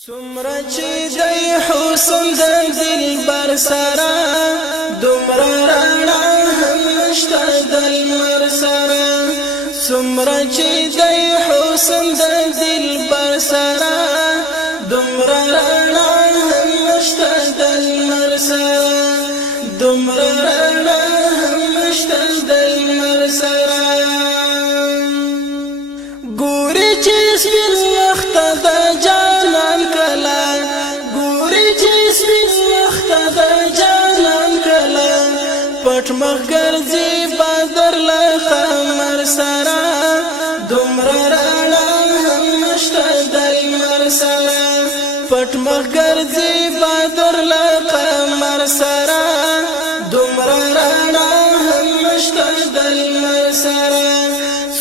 سمره چې د حسن د دلبر سره دومره رڼا هم نشته د لمر سره سمره چې د حسن د دلبر سره دومره رڼا هم نشته د لمر سره دومره رڼا هم نشته د لمر سره ګوري چې سپین وخت د جانان کلا ګوري چې سپین وخت د جانان کلا پټ مخ ګرځي بدر له قمر سره دومره رڼا هم نشته د لمر سره پټ مخ ګرځي بدر له قمر سره دومره رڼا هم نشته د لمر سره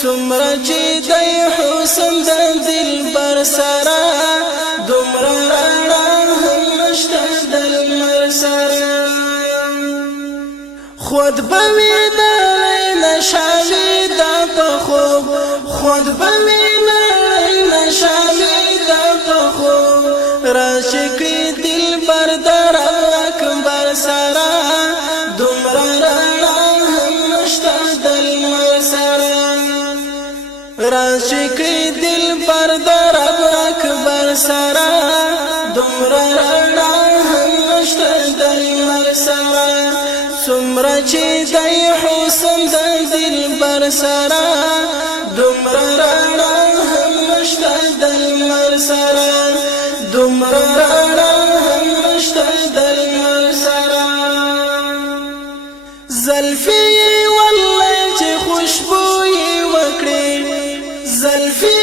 سمره چې د حسن د دلبر سره دومره رڼا هم نشته د لمر سره خود به وي نړۍ نشاوي دا په خوب خود به وي نړۍ نشاوي دا په خوب راشي کړي دلبر در اکبر سره دومره رڼا هم نشته د لمر سره راشي کړي دلبر در اکبر سره دومره رڼا هم نشته د لمر سره سمره چې د حسن د دلبر سره دومره رڼا هم نشته د لمر سره دومره رڼا هم نشته د لمر سره زلفي والله چې خوشبو یې وکړي زلفي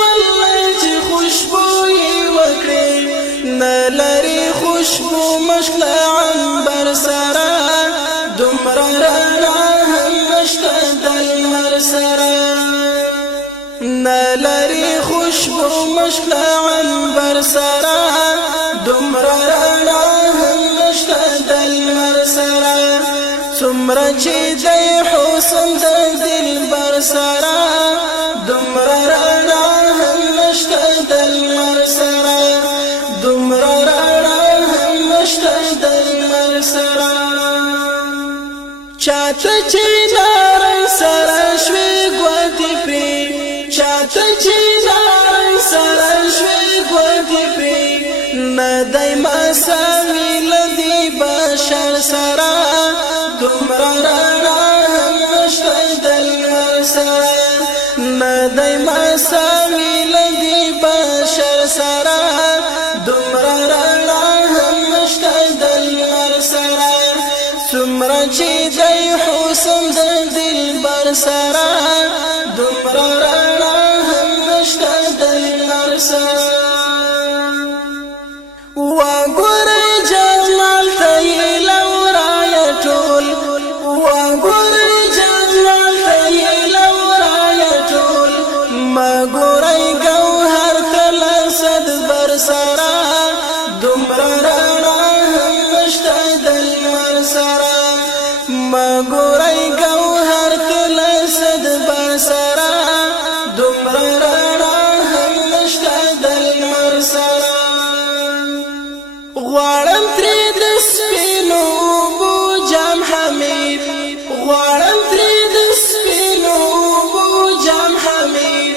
والله چې خوشبو یې وکړي نه لري خوشبو مشک عنبر سره دومره رڼا هم نشته د لمر سره نه لري خوشبو مشک عنبر سره دومره رڼا هم نشته د لمر سره څومره چې د حسن د دلبر سره دومره رڼا هم نشته د لمر سره دومره رڼا هم نشته د لمر سره چاته چې نارنج سره شوي ګوتې پرې چاته چې نارنج سره شوي ګوتې پرې نه دی مساوي له دې بشر سره دومره رڼا هم نشته د لمر سره نه دی مساوي له دې بشر سره دومره رڼا هم نشته د لمر سره څومره چې د حسن د دلبر سره دومره رڼا هم نشته د لمر سره وګورئ جمال ته یې لورایه ټول وګورئ جمال ته یې لورایه ټول ما ګورئ ګوهر ته له صدبر سره دومره رڼا هم نشته د لمر سره ما ګورئ ګوهر ته له صدبر سره دومره رڼا هم نشته د لمر سره غواړم ترې د سپینو اوبو جام حمید غواړم ترې د سپینو اوبو جام حمید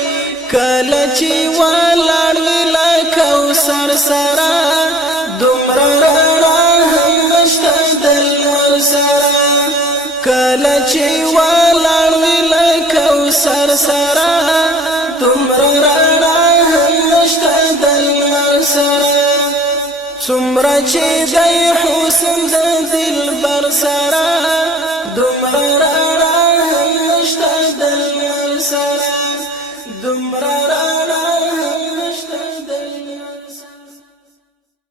کله چې ولاړ وي له کوثر سره دومره رڼا هم نشته د لمر سره کله چې ولاړ وي له کوثر سره دومره رڼا هم نشته د لمر سره څومره چې د حسن د دلبر سره دومره